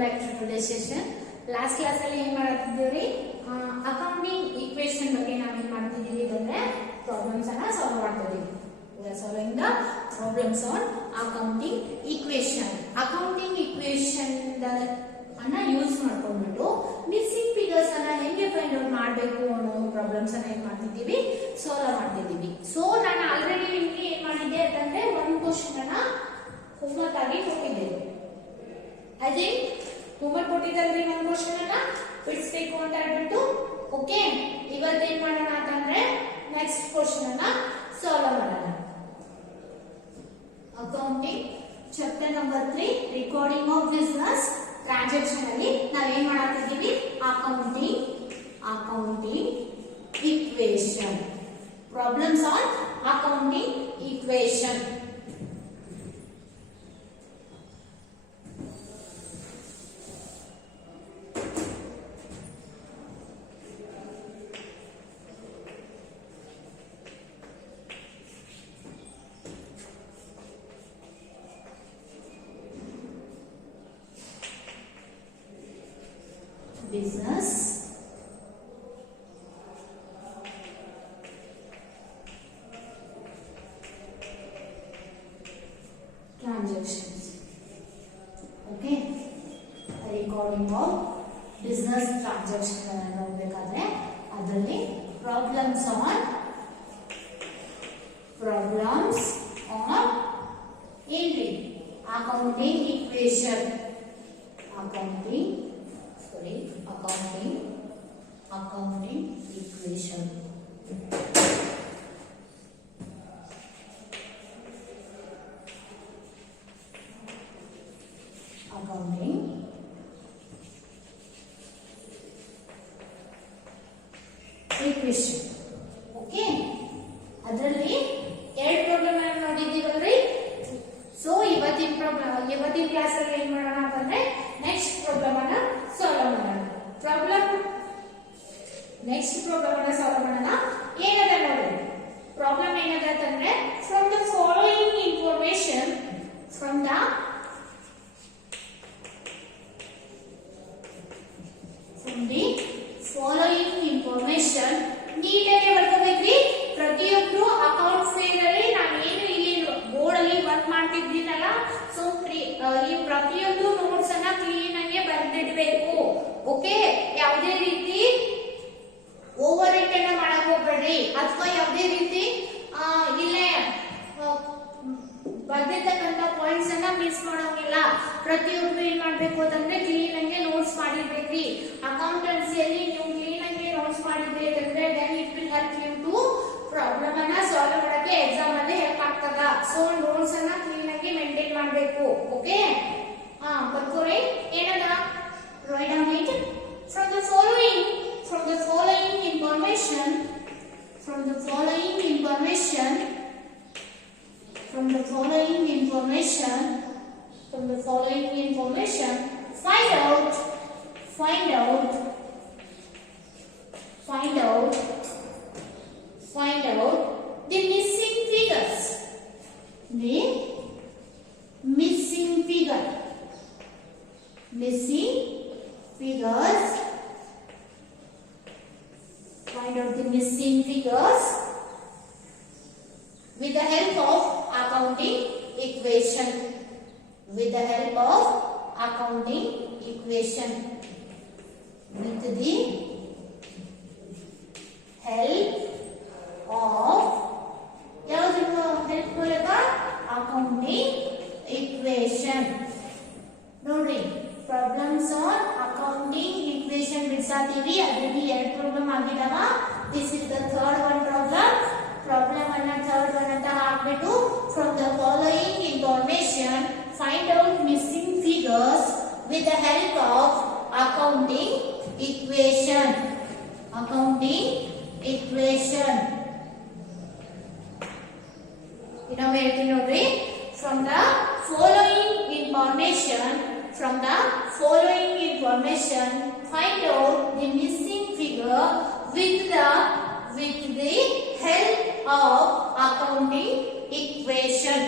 Back to today session. Last class ಅಲ್ಲಿ ಏನ್ ಮಾಡ್ತಿದ್ದೀವಿ, ಅಕೌಂಟಿಂಗ್ ಈಕ್ವೇಷನ್ ಬಗ್ಗೆ ನಾವು ಏನ್ ಮಾಡ್ತಿದ್ದೀವಿ ಅಂದ್ರೆ ಪ್ರಾಬ್ಲಮ್ಸ್ ಅನ್ನ ಸಾಲ್ವ್ ಮಾಡ್ತಿದ್ದೀವಿ. We are solving the problems on accounting equation. Accounting equation ಅನ್ನ ಯೂಸ್ ಮಾಡ್ಕೊಂಡ್ಬಿಟ್ಟು ಮಿಸ್ಸಿಂಗ್ ಫಿಗರ್ಸ್ ಅನ್ನ ಹೆಂಗೆ ಫೈಂಡ್ ಔಟ್ ಮಾಡಬೇಕು ಅನ್ನೋ ಪ್ರಾಬ್ಲಮ್ಸ್ ಅನ್ನ ಏನ್ ಮಾಡ್ತಿದ್ದೀವಿ, ಸಾಲ್ವ್ ಮಾಡ್ತಿದ್ದೀವಿ. ಸೊ ನಾನು ಆಲ್ರೆಡಿ ನಿಮ್ಗೆ ಏನ್ ಮಾಡಿದ್ದೆ ಅಂತಂದ್ರೆ ಒಂದು ಕ್ವಶನ್ ಅನ್ನ ಹೋಮ್ವರ್ಕ್ ಆಗಿ ಕೊಟ್ಟಿದ್ದೇನೆ. ಅದೇ ಹೋಮ್ವರ್ಕ್ ಕೊಟ್ಟಿದ್ದಲ್ರಿ ಒಂದು ಕ್ವಶನ್ ಅನ್ನ ಬಿಡಿಸ್ಬೇಕು ಅಂತ ಹೇಳ್ಬಿಟ್ಟು. ಓಕೆ, ಇವತ್ತೇನ್ ಮಾಡೋಣ ಅಂತಂದ್ರೆ ನೆಕ್ಸ್ಟ್ ಕ್ವಶನ್ ಅನ್ನ ಸಾಲ್ವ್ ಮಾಡೋಣ. Accounting chapter number 3 recording of business transaction ಅಲ್ಲಿ ನಾವೇನ್ ಮಾಡತ್ತಿದ್ದೀವಿ, accounting equation, problems on accounting equation. Business transactions. Okay, recording of business transaction ಅನ್ನು ನೋಡಬೇಕಾದ್ರೆ ಅದರಲ್ಲಿ ಪ್ರಾಬ್ಲಮ್ಸ್ ಆನ್ ಏನ್ರಿ accounting equation, accounting equation. Accounting equation. Okay, ಅದರಲ್ಲಿ ಎರಡು ಪ್ರಾಬ್ಲಮ್ ಅನ್ನು ನೋಡಿದ್ದೀವಲ್ರಿ. ಸೊ ಇವತ್ತಿನ ಕ್ಲಾಸ್ ಅಲ್ಲಿ ಏನ್ ಮಾಡೋಣ ಅಂತಂದ್ರೆ ನೆಕ್ಸ್ಟ್ ಪ್ರಾಬ್ಲಮ್ ಅನ್ನ ಸಾಲ್ವ್ ಮಾಡೋಣ. ನೆಕ್ಸ್ಟ್ ಪ್ರಾಬ್ಲಮ್ ಅನ್ನ ಸಾಲ್ವ್ ಮಾಡೋಣ. ಏನದ ನೋಡಿ, ಪ್ರಾಬ್ಲಮ್ ಏನದ ಅಂತಂದ್ರೆ ಫ್ರಮ್ ದ ಫಾಲೋಯಿಂಗ್ ಇನ್ಫಾರ್ಮೇಶನ್ ನೀಟಾಗಿ ಬರ್ಕೋಬೇಕ್ರಿ. ಪ್ರತಿಯೊಬ್ರು ಅಕೌಂಟ್ ಫೇರ್ ಅಲ್ಲಿ ನಾನು ಏನು ಇಲ್ಲಿ ಬೋರ್ಡ್ ಅಲ್ಲಿ ವರ್ಕ್ ಮಾಡ್ತಿದ್ದೀನಲ್ಲ, ಸೊ ಈ ಪ್ರತಿಯೊಂದು ನೋಟ್ಸ್ ಅನ್ನ ಕ್ಲೀನ್ ಆಗಿ ಬರೆದಿಡಬೇಕು. ಓಕೆ, ಯಾವುದೇ ರೀತಿ ಓವರ್ ರಿಟರ್ನ್ ಮಾಡಕ್ ಹೋಗ್ಬೇಡ್ರಿ, ಅಥವಾ ಯಾವುದೇ ರೀತಿ ಇಲ್ಲೇ ಬರ್ದಿರ್ತಕ್ಕಂಥ ಪಾಯಿಂಟ್ಸ್ ಅನ್ನ ಮಿಸ್ ಮಾಡೋಂಗಿಲ್ಲ. ಪ್ರತಿಯೊಬ್ರು ಏನ್ ಮಾಡ್ಬೇಕು ಅಂತಂದ್ರೆ ಕ್ಲೀನ್ ಆಗಿ ನೋಟ್ಸ್ ಮಾಡಿರ್ಬೇಕ್ರಿ. ಅಕೌಂಟೆನ್ಸಿಯಲ್ಲಿ ನೀವು ಕ್ಲೀನ್ ಆಗಿ ನೋಟ್ಸ್ ಮಾಡಿದ್ರಿ ಅಂತಂದ್ರೆ then it will help you to problem ಅನ್ನ ಸಾಲ್ವ್ ಮಾಡಕ್ಕೆ ಎಕ್ಸಾಮ್ ಅಲ್ಲಿ ಹೆಲ್ಪ್ ಆಗ್ತದ. ಸೊ ನೋಟ್ಸ್ ಅನ್ನ ಕ್ಲೀನ್ ಆಗಿ ಮೇಂಟೈನ್ ಮಾಡಬೇಕು. ಓಕೆ, ಬರ್ಕೋರಿ. ಏನದ, write down it. From the following information find out the missing figures. Find out the missing figures with the help of accounting equation. With the help of accounting equation. With the help of ಯಾವುದು help ಮೂಲಕ accounting equation. ನೋಡ್ರಿ, problems on accounting equation ಬಿಡಿಸಾತೀವಿ. ಅದರಲ್ಲಿ ಎರಡು problem ಆಗಿದಾವ. This is the third one problem ಅನ್ನ third one ಅಂತ ಹಾಕ್ಬಿಟ್ಟು from the following information find out missing figures with the help of accounting equation. ಇನ್ನೊಮ್ಮೆ ಹೇಳ್ತೀನಿ ನೋಡ್ರಿ. From the following information find out the missing figure with the help of accounting equation.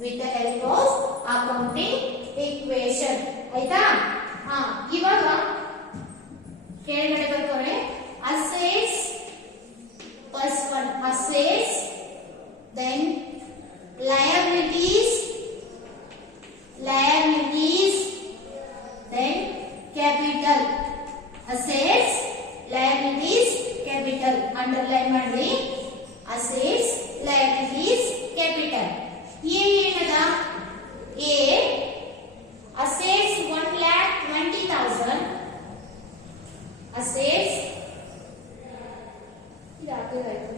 with the help of accounting equation. ಆಯ್ತಾ? ಇವಾಗ ಕೆಳಗಡೆ ಬರ್ತಾರೆ assets first one assets, then liabilities, then capital. Assets, liabilities, capital. Underline ಮಾಡಿ assets, liabilities, capital. ಏನದ A assets 1,20,000 assets ಇದಾಗ್ತದಾಯ್ತು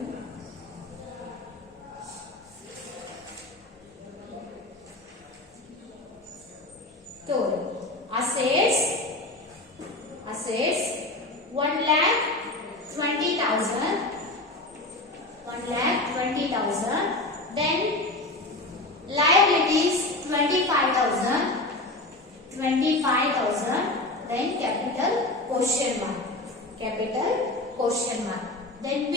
ತೋರಿ assets 1,20,000 then liabilities 25,000 then capital question mark then B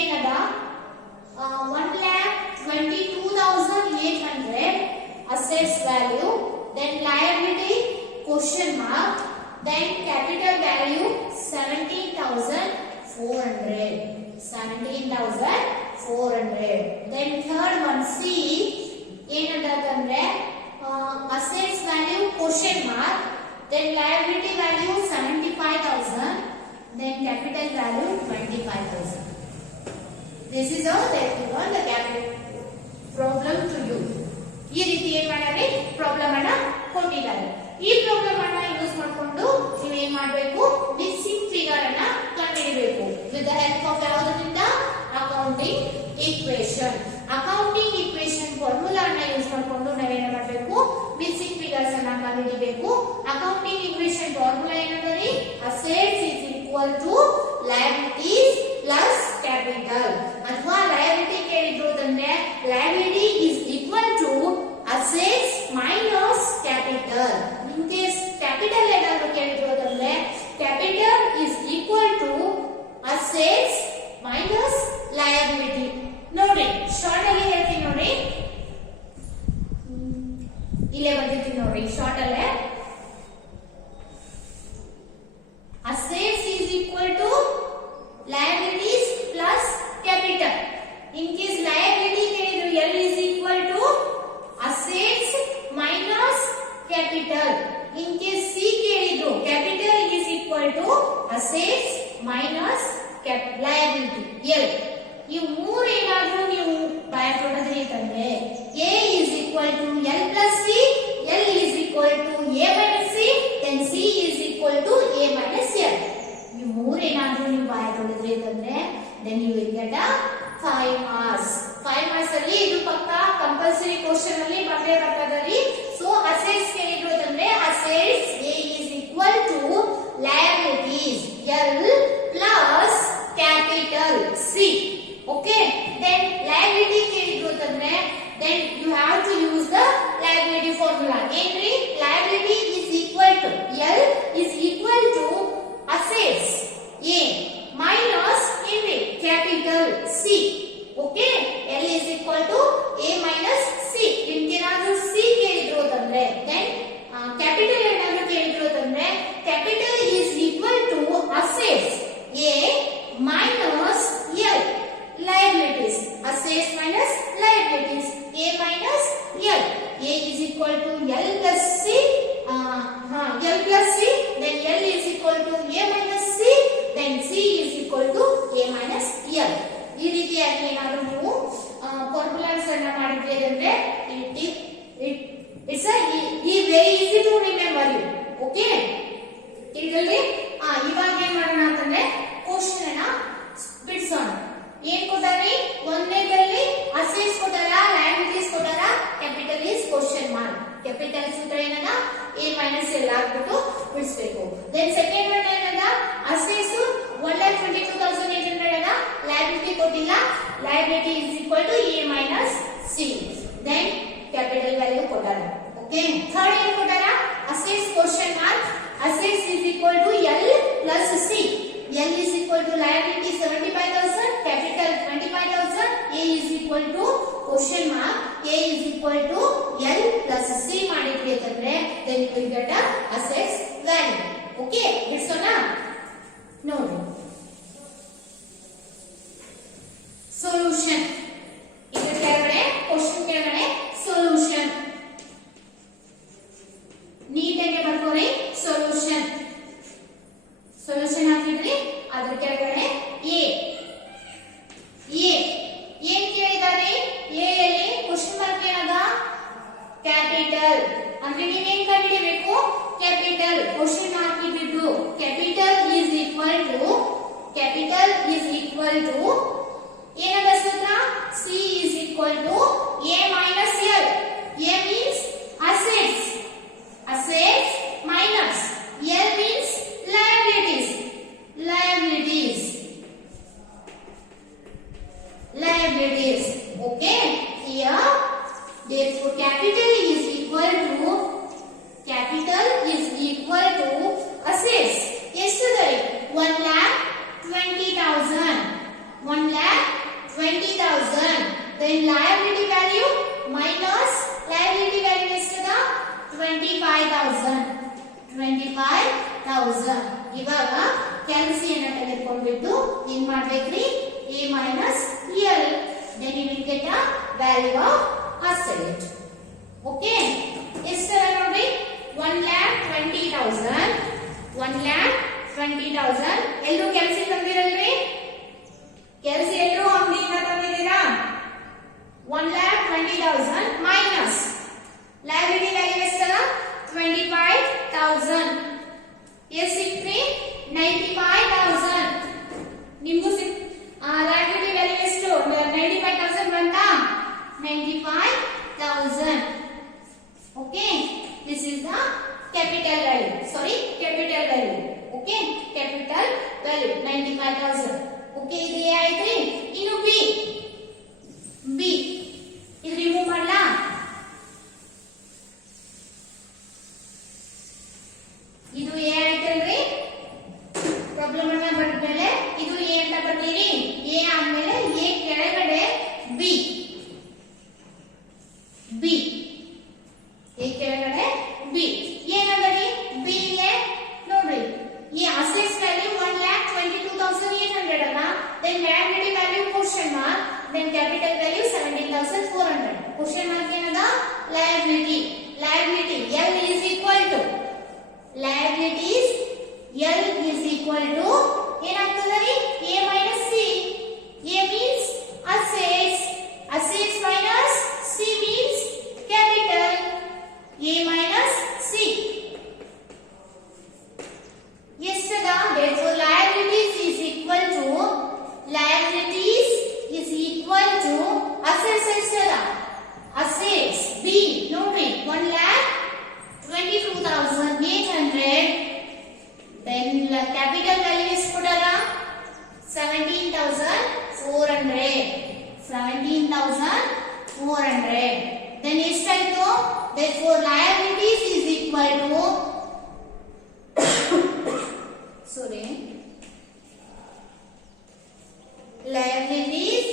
ಏನದ 1,22,800 assets value, then liability question mark, then capital value 17,400 then third one C ಏನಂತಂದ್ರೆ assets value question mark, then liability value 75,000, then capital value 25,000. This is how they given the capital problem to you. ಈ ರೀತಿ ಏನ್ ಮಾಡ್ಯಾರೆ problem ಅನ್ನ ಕೊಟ್ಟಿದ್ದಾರೆ. ಈ problem ಅನ್ನ use ಮಾಡಿಕೊಂಡು ನೀವು ಏನ್ ಮಾಡಬೇಕು ಮಿಕ್ಸಿಂಗ್ ಫಿಗರ್ ಅನ್ನ ಕಂಡುಹಿಡಿಯಬೇಕು ವಿತ್ ದ ಹೆಲ್ಪ್ ಆಫ್ ಯಾವುದರಿಂದ ಅಕೌಂಟಿಂಗ್ ಈಕ್ವೇಷನ್ ಫಾರ್ಮುಲಾ ಅನ್ನ ಯೂಸ್ ಮಾಡಿಕೊಂಡು ನಾವೇನ್ ಮಾಡಬೇಕು ಮಿಕ್ಸಿಂಗ್ ಫಿಗರ್ಸ್ ಅನ್ನ ಕಂಡುಹಿಡಿಯಬೇಕು. ಅಕೌಂಟಿಂಗ್ ಈಕ್ವೇಷನ್ ಫಾರ್ಮುಲಾ ಏನಂದ್ರೆ assets is equal to liabilities plus capital ಅಥವಾ liability ಕೇಳಿದ್ರು ಅಂದ್ರೆ liability is equal to assets minus capital. In case capital ಏನಾದ್ರು ಕೇಳಿದ್ರು ಅಂದ್ರೆ capital is equal to assets minus liability. ನೋಡಿ ಶಾರ್ಟ್ ಅಲ್ಲಿ ಹೇಳ್ತೀನಿ ನೋಡಿ, ಇಲ್ಲೇ ಬರ್ತೀನಿ ನೋಡಿ ಶಾರ್ಟ್ ಅಲ್ಲೇ assets is equal to liabilities plus capital. In case liability ಕೇಳಿದ್ರು L is equal to assets minus capital. In case C ಕೇಳಿದ್ರು capital is equal to assets minus liability L. ಈ ಮೂರು ಏನಾದ್ರೂ ನೀವು ಬೈ ಕೊಡೋದ್ರಿ ಅಂತಂದ್ರೆ A is equal to L plus C, L is equal to A minus C, then C is equal to A minus L. ಈ ಮೂರು ಏನಾದ್ರೂ ನೀವು by ಕೊಡೋದ್ರಿ ಅಂತಂದ್ರೆ then you will get a 5 marks. 5 marks ಅಲ್ಲಿ ಇದು ಪಕ್ಕಾ compulsory question ಅಲ್ಲಿ ಬಂದೇ ಬರ್ತದರಿ. ಸೊ ಅಸೆಟ್ಸ್ ಕೇಳಿದ್ರು ಅಂದ್ರೆ assets A is equal to liabilities L plus capital C. Okay, then liability ಕೇಳಿದ್ರು ಅಂದ್ರೆ then you have to use the liability formula. ಏನ್ರಿ liability is equal to L is equal to assets A minus ಏನ್ರಿ capital C. Okay, L is equal to A minus C. ನಿಮ್ಗೇನಾದ್ರೂ C ಕೇಳಿದ್ರು ಅಂದ್ರೆ then capital ಏನಾದ್ರೂ ಕೇಳಿದ್ರು ಅಂದ್ರೆ capital is equal to assets A minus L. Liabilities assets minus liabilities A minus L. A is equal to L plus C, L plus C, then L is equal to A minus C, then C is equal to A minus L. ಈ ರೀತಿಯಾಗಿ ಏನಾದರೂ ನೀವು formulas ಅನ್ನ ಮಾಡಿದ್ರೆ ಅಂದ್ರೆ it's very easy to remember you. Okay, ಇದರಲ್ಲಿ ಇವಾಗ ಏನ್ ಮಾಡೋಣ ಅಂತಂದ್ರೆ ಕ್ವಶನ್ ಅನ್ನ ಬಿಡಿಸೋಣ. ಏನ್ ಕೊಟ್ಟಾರಿ ಒಂದನೇದಲ್ಲಿ ಅಸೆಟ್ಸ್ ಕೊಟ್ಟಾರ, ಲಯಬಿಲಿಟೀಸ್ ಕೊಟ್ಟಾರ, capital is question mark. Capital ಸೂತ್ರ ಏನದ A minus L ಹಾಕ್ಬಿಟ್ಟು ಬಿಡಿಸಬೇಕು. ದೆನ್ ಸೆಕೆಂಡ್ ಒನ್ ಏನದ ಅಸೆಟ್ಸ್ 1,22,800 ಅದ, ಲಯಬಿಲಿಟಿ ಕೊಟ್ಟಿಲ್ಲ, liability is equal to A minus C. Then capital value ಕೊಟ್ಟಾರ. ಓಕೆ, ಥರ್ಡ್ ಏನ್ ಕೊಟ್ಟಾರ assets question mark, assets is equal to L plus C. L is equal to liability 75,000, capital 25,000, A is equal to question mark, A is equal to L plus C ಮಾಡಿದ್ವಿ ಅಂತಂದ್ರೆ then we will get a assets value. Okay, ಬಿಡ್ಸೋಣ ನೋಡಿ. Solution. ಇದರ ಕೆಳಗಡೆ question ಕೆಳಗಡೆ solution ನೀಟಾಗಿ ಬರ್ಕೋರಿ. Solution solution ಹಾಕಿದ್ರಿ ಅದರ ಕೆಳಗಡೆ ಎ ಏನ್ ಕೇಳಿದಾರೆ? ಎ ಯಲ್ಲಿ ಕ್ವೆಶ್ಚನ್ ಮಾರ್ಕ್ ಏನದ? ಕ್ಯಾಪಿಟಲ್ ಅಂದ್ರೆ ನೀವೇನ್ ಕಂಡುಹಿಡಿಯಬೇಕು? ಕ್ಯಾಪಿಟಲ್ ಕ್ವೆಶ್ಚನ್ ಮಾರ್ಕ್ ಇದ್ದು ಕ್ಯಾಪಿಟಲ್ ಈಸ್ ಈಕ್ವಲ್ ಟು ಏನದ ಸೂತ್ರ? C is equal to A minus L. A means assets minus L means liabilities. Okay, here therefore capital is equal to assets. Yesterday 1,20,000. Then liability value minus liability value ಎಷ್ಟದ? 25,000. ಇವಾಗ ಕ್ಯಾಲ್ಸಿಯನ್ನ ತೆಗೆದುಕೊಂಡ್ಬಿಟ್ಟು ಏನ್ ಮಾಡ್ಬೇಕ್ರಿ? A minus L. Then you will get a value of asset. Okay, ಎಷ್ಟದ ನೋಡಿ? 1,20,000. ಎಲ್ಲರೂ ಕ್ಯಾಲ್ಸಿ ತಂದಿರಲ್ರಿ? ಕ್ಯಾಲ್ಸಿ ಎಲ್ಲರೂ ಅಂಗಡಿಯಿಂದ ತಂದಿದ್ದೀರಾ? 1,20,000 minus liability value ಎಷ್ಟದ? 25,000. ಎಷ್ಟು ಸಿಕ್ತ್ರಿ? 95,000. ನಿಮಗೂ liability value ಎಷ್ಟು? 95,000 ಬಂತಾ? 95,000. Okay, this is the capital value. Okay, capital value 95,000. Okay, ಇದು A ಆಯ್ತ್ರಿ. ಇನ್ನು B ಇದು ರಿಮೂವ್ ಮಾಡಲಾ? ಇದು A ಆಯ್ತಲ್ರಿ? ಪ್ರಾಬ್ಲಮ್ ಅನ್ನ ಬರೆದ್ಮೇಲೆ ಇದು A ಅಂತ ಬರ್ತೀರಿ. A ಆದ್ಮೇಲೆ A ಕೆಳಗಡೆ B A ಕೆಳಗಡೆ B ಏನದರಿ? B ಇಲ್ಲೇ ನೋಡ್ರಿ. ಈ ಅಸೆಟ್ಸ್ ವ್ಯಾಲ್ಯೂ 1,22,800 ಅದ. then liability value question mark, then capital value 17,400. question mark ಏನದ? liability L is equal to liabilities L is equal to ಏನಾಗ್ತದರಿ? A minus C. A means assets minus C means capital. A minus C. ಎಷ್ಟದ? therefore liabilities is equal to assets ಎಷ್ಟದ? assets B ನೋಡ್ರಿ 1,22,800. then capital value is ಕೊಡಲ್ಲ 17,400. then ಎಷ್ಟಾಯ್ತು? therefore liabilities is equal to liabilities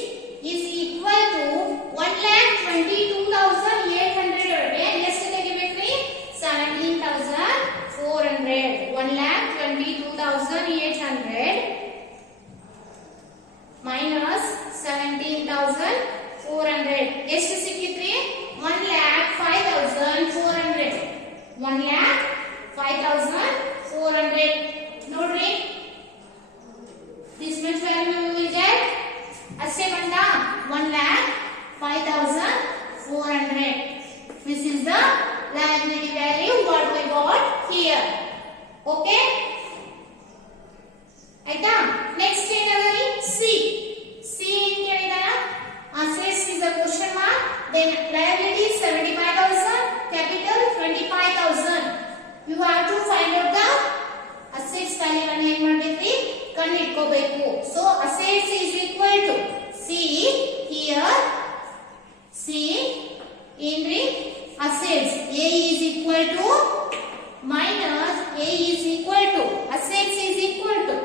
is equal to 1,22,800 ಒಳಗೆ ಎಷ್ಟು ತೆಗಿಬೇಕ್ರಿ? 17,400. 1,22,800 minus 17,400 ಎಷ್ಟು ಸಿಕ್ಕಿತ್ರಿ? 1,05,400. 1,05,400 ನೋಡ್ರಿ. this much value you will get ಅಷ್ಟೇ ಬಂತಾ? 1,05,400. this is the liability value what we got here. okay, ಆಯ್ತಾ? Next ಏನದರಿ? C ಏನ್ ಕೇಳಿದಾರ? assets is a question mark, then liability 75,000, capital 25,000. you have to find out the assets value ಅನ್ನು ಏನ್ ಮಾಡ್ಬೇಕ್ರಿ? ಕಂಡುಹಿಡ್ಕೋಬೇಕು. so assets is equal to C here. C ಏನ್ರಿ? assets A is equal to minus A is equal to assets is equal to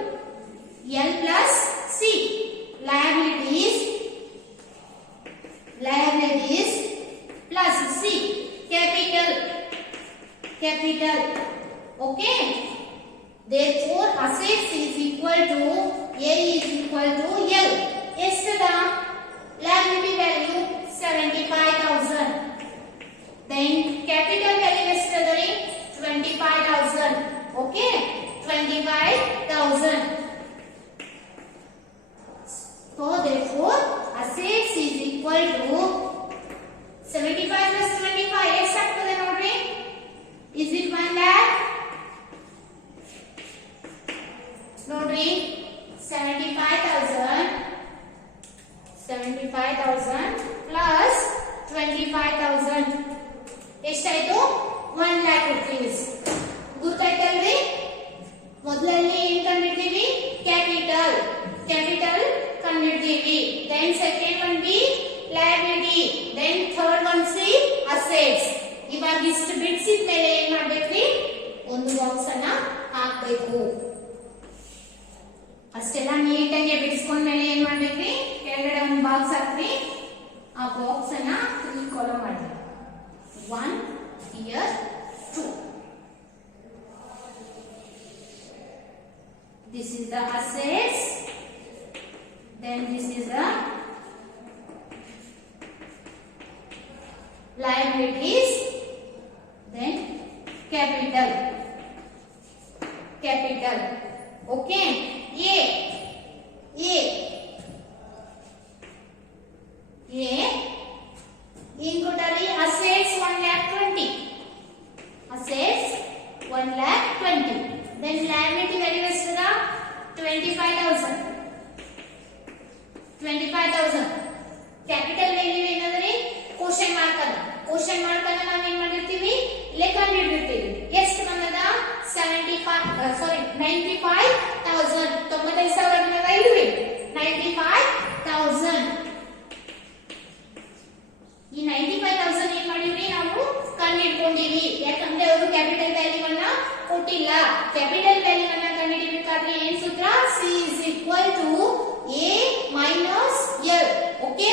equal to 75 plus 25 ಎಷ್ಟಾಗ್ತದೆ ನೋಡ್ರಿ? Is it 1 lakh? ನೋಡ್ರಿ 75,000 plus 25,000 ಎಷ್ಟಾಯ್ತು? 1 lakh rupees. ಗೊತ್ತಾಯ್ತಲ್ರಿ? ಮೊದಲಲ್ಲಿ ಏನ್ ಕಂಡಿಡ್ತೀವಿ? Capital ಕಂಡಿಡ್ತೀವಿ. Then second one B liability, then third one C assets. ಇವಾಗ ಇಷ್ಟು ಬಿಡಿಸಿದ ಮೇಲೆ ಏನ್ ಮಾಡ್ಬೇಕ್ರಿ? ಒಂದು ಬಾಕ್ಸ್ ಅನ್ನ ಹಾಕ್ಬೇಕು. ಅಷ್ಟೆಲ್ಲ ನೀಟಾಗಿ ಬಿಡಿಸ್ಕೊಂಡ ಮೇಲೆ ಏನ್ ಮಾಡ್ಬೇಕ್ರಿ? ಕೆಳಗಡೆ ಒಂದು ಬಾಕ್ಸ್ ಹಾಕ್ರಿ. ಆ ಬಾಕ್ಸ್ ಅನ್ನ 3 ಕಾಲಮ್ ಮಾಡಿ. 1 here 2. This is the assets, then this is the liabilities, then capital. Okay, A in totally assets 1,20,000. Assets 1,20,000. Then liability value is 25,000. Capital value ಏನಂದ್ರೆ ಕ್ವಶ್ಚನ್ ಮಾರ್ಕ್ ಅನ್ನ ನಾವು ಏನ್ ಮಾಡಿರ್ತೀವಿ? ಇಲ್ಲೇ ಕಂಡುಹಿಡಿದಿರ್ತೀವಿ. ಎಷ್ಟು ಬಂದದ? 95,000 95,000 ಬಂದದ ಇಲ್ರಿ? 95,000. ಈ 95,000 ಏನ್ ಮಾಡಿವ್ರಿ? ನಾವು ಕಂಡುಹಿಡ್ಕೊಂಡಿವಿ. ಯಾಕಂದ್ರೆ ಅವರು ಕ್ಯಾಪಿಟಲ್ ವ್ಯಾಲ್ಯೂ ಅನ್ನ ಕೊಟ್ಟಿಲ್ಲ. ಕ್ಯಾಪಿಟಲ್ ವ್ಯಾಲ್ಯೂ ಅನ್ನ ಕಂಡುಹಿಡಿಯಬೇಕಾದ್ರೆ ಏನ್ ಸೂತ್ರ? C is equal to A minus L. Okay,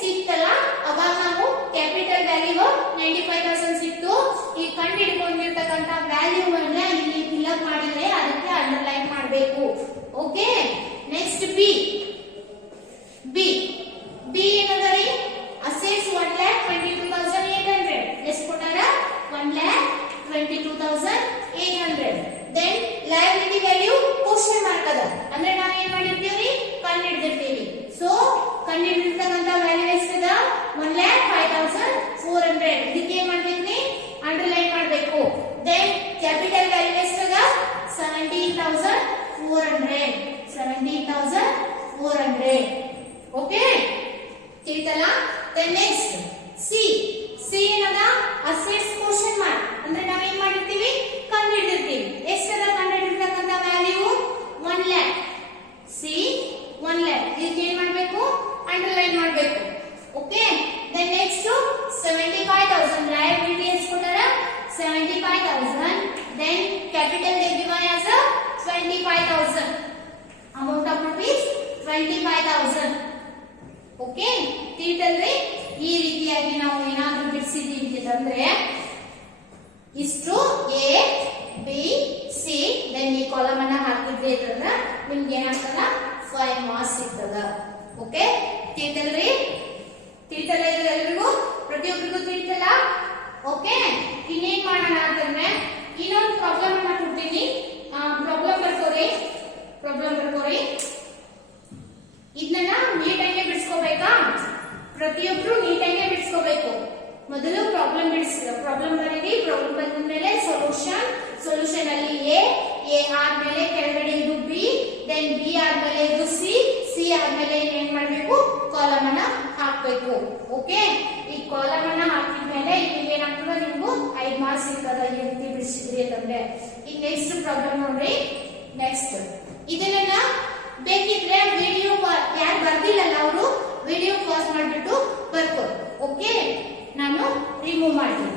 ಸಿಕ್ತಲ್ಲ? ಅವಾಗ ನಾವು ಕ್ಯಾಪಿಟಲ್ ವ್ಯಾಲ್ಯೂ 95,000 ಸಿಕ್ತು. ಈ ಕಂಡುಹಿಡ್ಕೊಂಡಿರ್ತಕ್ಕಂಥ ವ್ಯಾಲ್ಯೂ ಅನ್ನ ಇಲ್ಲಿ ಫಿಲ್ಅಪ್ ಮಾಡಿದ್ರೆ ಅದಕ್ಕೆ ಅಂಡರ್ಲೈನ್ ಮಾಡಬೇಕು. ಓಕೆ, ನೆಕ್ಸ್ಟ್ ಬಿ ಏನಂದ್ರೆ ಅಸೆಟ್ಸ್ 1,22,800. ಎಷ್ಟು ಕೊಟ್ಟಾರ? 1,22,800. Then liability value question mark ಅದ. ಅಂದ್ರೆ ನಾವು ಏನ್ ಮಾಡಿರ್ತೀವಿ? ಕಂಡುಹಿಡಿದಿರ್ತೀವಿ. ಸೊ ಕಂಡುಹಿಡಿದಿರ್ತಕ್ಕಂಥ ವ್ಯಾಲ್ಯೂ ಎಷ್ಟದ? 1,05,400. ಇದಕ್ಕೆ ಏನ್ ಮಾಡ್ಬೇಕ್ರಿ? ಅಂಡರ್ಲೈನ್ ಮಾಡಬೇಕು. ದೆನ್ ಕ್ಯಾಪಿಟಲ್ ವ್ಯಾಲ್ಯೂ ಎಷ್ಟದ? 17,400. ಓಕೆ, ತಿಳಿತಲ್ಲ? ದೆನ್ ನೆಕ್ಸ್ಟ್ ಸಿ ಏನದ? Assets question mark. ಅಂದ್ರೆ ನಾವ್ ಏನ್ ಮಾಡಿರ್ತೀವಿ? ಕಂಡುಹಿಡಿದಿರ್ತೀವಿ. ಎಷ್ಟದ ಕಂಡುಹಿಡಿದಿರ್ತಕ್ಕಂಥ ವ್ಯಾಲ್ಯೂ? 1 lakh. C 1 lakh. ಇದಕ್ಕೆ ಏನ್ ಮಾಡ್ಬೇಕು? ಅಂಡರ್ಲೈನ್ ಮಾಡಬೇಕು. ಓಕೆ, ದೆನ್ ನೆಕ್ಸ್ಟ್ 75,000 ಲಯಬಿಲಿಟಿ ಎಷ್ಟು ಕೊಟ್ಟಾರ? 75,000. Then capital they given as 25,000. Amount of rupees 25,000. Okay, ತಿಳಿತಲ್ರಿ? ಈ ರೀತಿಯಾಗಿ ನಾವು ಏನಾದ್ರೂ ಬಿಡಿಸಿದ್ದೀವಿ ಅಂತಂದ್ರೆ ಇಷ್ಟು A B C ದೆನ್ ಈ ಕಾಲಮ್ ಅನ್ನ ಹಾಕಿದ್ರೆ ಅಂತಂದ್ರೆ ನಿಮ್ಗೆ ಏನಾಗ್ತದ? 5 ಮಾರ್ಕ್ಸ್ ಸಿಗ್ತದ. ಓಕೆ, ತಿಳಿತಲ್ರಿ? ತಿಳಿತಲ್ಲ ಎಲ್ಲರಿಗೂ? ಪ್ರತಿಯೊಬ್ಬರಿಗೂ ತಿಳಿತಲ್ಲ? ಓಕೆ, ಇನ್ನೇನ್ ಮಾಡೋಣ ಅಂತಂದ್ರೆ ಇನ್ನೊಂದು ಪ್ರಾಬ್ಲಮ್ ಅನ್ನ ಕೊಡ್ತೀನಿ. ಪ್ರಾಬ್ಲಮ್ ಬರ್ಕೋರಿ. ಇದನ್ನ ನೀಟಾಗಿ ಬಿಡಿಸ್ಕೋಬೇಕಾ? ಪ್ರತಿಯೊಬ್ರು ನೀಟಾಗಿ ಬಿಡಿಸ್ಕೋಬೇಕು. ಮೊದಲು ಪ್ರಾಬ್ಲಮ್ ಬರೀರಿ. ಪ್ರಾಬ್ಲಮ್ ಬಂದ ಮೇಲೆ ಸೊಲ್ಯೂಷನ್ ಅಲ್ಲಿ ಎ ಆದ್ಮೇಲೆ ಕೆಳಗಡೆ ಇದು ಬಿ, ದೆನ್ ಬಿ ಆದ್ಮೇಲೆ ಇದು ಸಿ ಆದ್ಮೇಲೆ ಏನ್ ಮಾಡ್ಬೇಕು? ಕಾಲಮ್ ಅನ್ನ ಹಾಕ್ಬೇಕು. ಓಕೆ, ಈ ಕಾಲಮ್ ಅನ್ನ ಹಾಕಿದ್ಮೇಲೆ ಇಲ್ಲಿ ಏನಾಗ್ತದೆ? ನಿಮ್ಗೂ 5 ಮಾರ್ಕ್ಸ್ ಸಿಗ್ತದ ಈ ರೀತಿ ಬಿಡಿಸಿದ್ರಿ ಅಂತಂದ್ರೆ. ಈಗ ನೆಕ್ಸ್ಟ್ ಪ್ರಾಬ್ಲಮ್ ನೋಡ್ರಿ. ನೆಕ್ಸ್ಟ್ ಇದನ್ನ ಬೇಕಿದ್ರೆ ವಿಡಿಯೋ ಯಾರು ಬರ್ದಿಲ್ಲಲ್ಲ ಅವರು ವಿಡಿಯೋ ಪಾಸ್ ಮಾಡಿಬಿಟ್ಟು ಬರ್ಕೊಳ್ಳಿ. ಓಕೆ, ನಾನು ರಿಮೂವ್ ಮಾಡ್ತೀನಿ.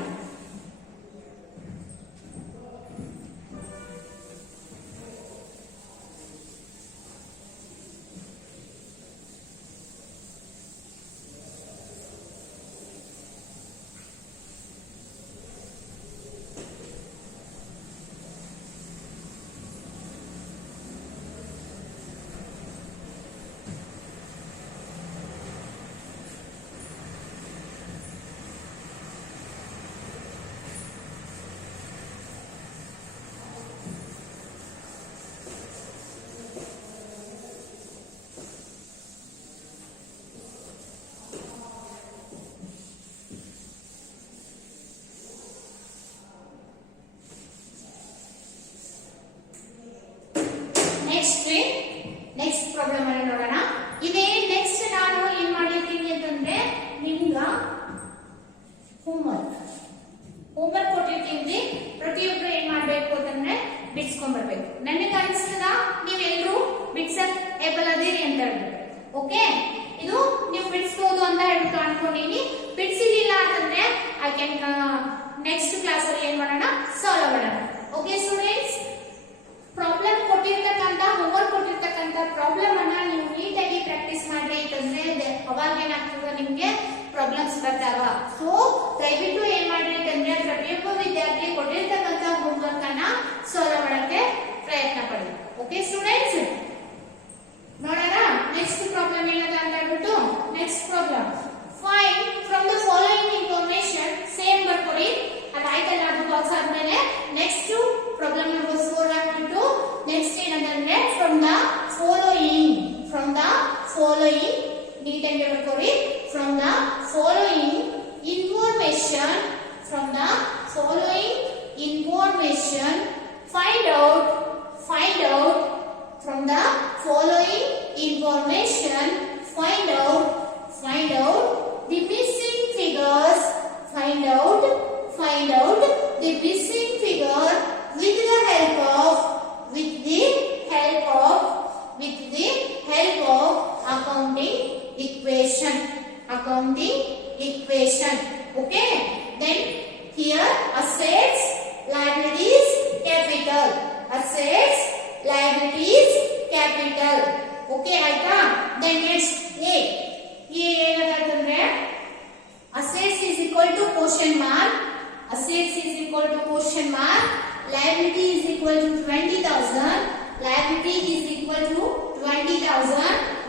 ಏಬಲ್ ಅದಿರಿ ಅಂತ ಹೇಳ್ಬಿಟ್ಟು. ಓಕೆ, ಇದು ನೀವು ಬಿಡಿಸಬಹುದು ಅಂತ ಹೇಳ್ಬಿಟ್ಟು ಅನ್ಕೊಂಡಿನಿ. ಬಿಡಿಸಿಲ್ಲ ಅಂತಂದ್ರೆ ಐ ಕ್ಯಾನ್ ನೆಕ್ಸ್ಟ್ ಕ್ಲಾಸ್ ಅಲ್ಲಿ ಏನ್ ಮಾಡೋಣ, ಸಾಲ್ವ್ ಮಾಡೋಣ. ಓಕೆ ಸ್ಟೂಡೆಂಟ್ಸ್, ಪ್ರಾಬ್ಲಮ್ ಕೊಟ್ಟಿರ್ತಕ್ಕಂತ ಹೋಮ್ವರ್ಕ್ ಕೊಟ್ಟಿರ್ತಕ್ಕಂತ ಪ್ರಾಬ್ಲಮ್ ಅನ್ನ ನೀವು ನೀಟಾಗಿ ಪ್ರಾಕ್ಟೀಸ್ ಮಾಡ್ರಿ ಅಂತಂದ್ರೆ ಅವಾಗ ಏನಾಗ್ತದೆ ನಿಮ್ಗೆ ಪ್ರಾಬ್ಲಮ್ಸ್ ಬರ್ತಾವ. ಸೊ ದಯವಿಟ್ಟು ಏನ್ ಮಾಡ್ರಿ ಅಂತಂದ್ರೆ ಪ್ರತಿಯೊಬ್ಬ ವಿದ್ಯಾರ್ಥಿ ಕೊಟ್ಟಿರ್ತಕ್ಕಂತ ಹೋಮ್ವರ್ಕ್ ಅನ್ನ ಸಾಲ್ವ್ ಮಾಡಕ್ಕೆ ಪ್ರಯತ್ನ ಪಡಿ. ಓಕೆ ಸ್ಟೂಡೆಂಟ್ಸ್, ನೋಡೋಣ ನೆಕ್ಸ್ಟ್ ಪ್ರಾಬ್ಲಮ್ ಏನದ ಅಂತ ಹೇಳ್ಬಿಟ್ಟು. Next problem, find from the following information. Same ಬರ್ಕೊಡಿ, ಅದಾಯ್ತಲ್ಲ ಅದು ಬಾಕ್ಸ್ ಆದ್ಮೇಲೆ ನೆಕ್ಸ್ಟ್ ಪ್ರಾಬ್ಲಮ್ ನಂಬರ್ 4 ಆಗ್ಬಿಟ್ಟು ನೆಕ್ಸ್ಟ್ ಏನಂದ್ರೆ ಫ್ರಮ್ ದ ಫಾಲೋಯಿಂಗ್ ನೀಟಾಗಿ ಬರ್ಕೊಡಿ. From the following information find out from the following information find out the missing figures. Find out the missing figure with the help of accounting equation. Okay, then here assets, liabilities, capital. Okay, ಆಯ್ತಾ? Then next A ಏನಂತಂದ್ರೆ assets is equal to question mark, liability is equal to 20,000,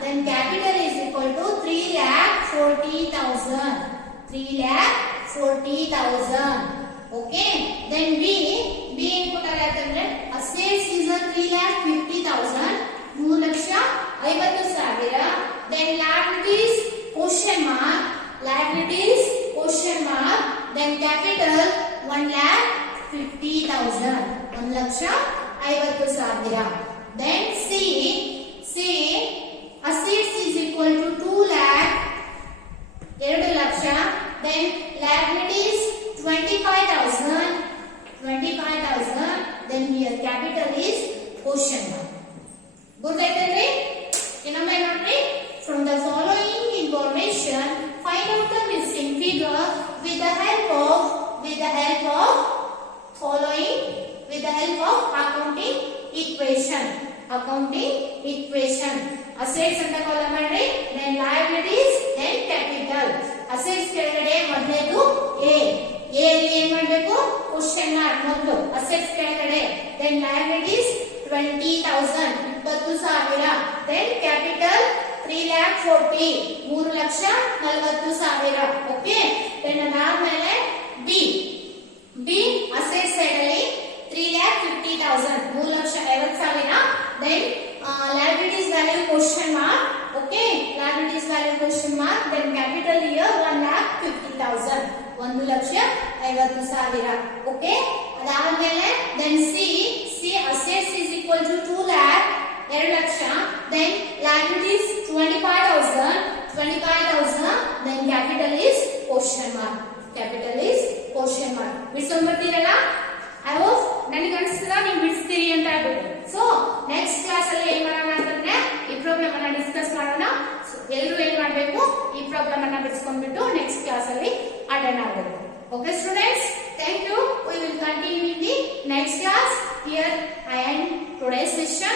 then capital is equal to 3,40,000. Okay, then B input ಆಗತ್ತಂದ್ರೆ assets is a 3,50,000, 3,50,000. then liabilities question mark, then capital 1,50,000, 1,50,000. then C assets is equal to 2,00,000, then liabilities 25,000, then here capital is question mark. ಗೊತ್ತಾಯ್ತಲ್ರಿ? ಇನ್ನೊಮ್ಮೆ ನೋಡ್ರಿ. From the following information find out the missing figure with the help of accounting equation. assets ಅಂತ ಕಾಲ್ ಮಾಡ್ರಿ, then liabilities, then capital. assets ಕೆಳಗಡೆ ಮೊದಲೇದು A ಅಲ್ಲಿ ಏನ್ ಮಾಡಬೇಕು, question mark ಮೊದಲು assets ಕೆಳಗಡೆ, then liabilities 20,000, 20,000, then capital 3,40,000, 3,40,000. Okay, then ಅದಾದ್ಮೇಲೆ B assets side ಅಲ್ಲಿ 3,50,000, 3,50,000, then liabilities value question mark. Okay, liabilities value question mark, then capital here 1,50,000, 1,50,000. Okay, ಅದಾದ್ಮೇಲೆ then C assets is equal to 2,00,000, then liabilities 25,000, then capital is question mark. ಬಿಡಿಸ್ಕೊಂಡ್ಬರ್ತೀರಲ್ಲ? I hope ನನಗೆ ಅನಿಸ್ತದ ನೀವು ಬಿಡಿಸ್ತೀರಿ ಅಂತ ಹೇಳ್ಬಿಟ್ಟು. So next class ಅಲ್ಲಿ ಏನ್ ಮಾಡೋಣ ಅಂತಂದ್ರೆ ಈ ಪ್ರಾಬ್ಲಮ್ ಅನ್ನ ಡಿಸ್ಕಸ್ ಮಾಡೋಣ. ಎಲ್ಲರೂ ಏನ್ ಮಾಡ್ಬೇಕು, ಈ ಪ್ರಾಬ್ಲಮ್ ಅನ್ನ ಬಿಡಿಸ್ಕೊಂಡ್ಬಿಟ್ಟು ನೆಕ್ಸ್ಟ್ ಕ್ಲಾಸ್ ಅಲ್ಲಿ ಅಟೆಂಡ್ ಆಗಬೇಕು. Okay students, thank you. We will continue in the next class. Here I end today's session.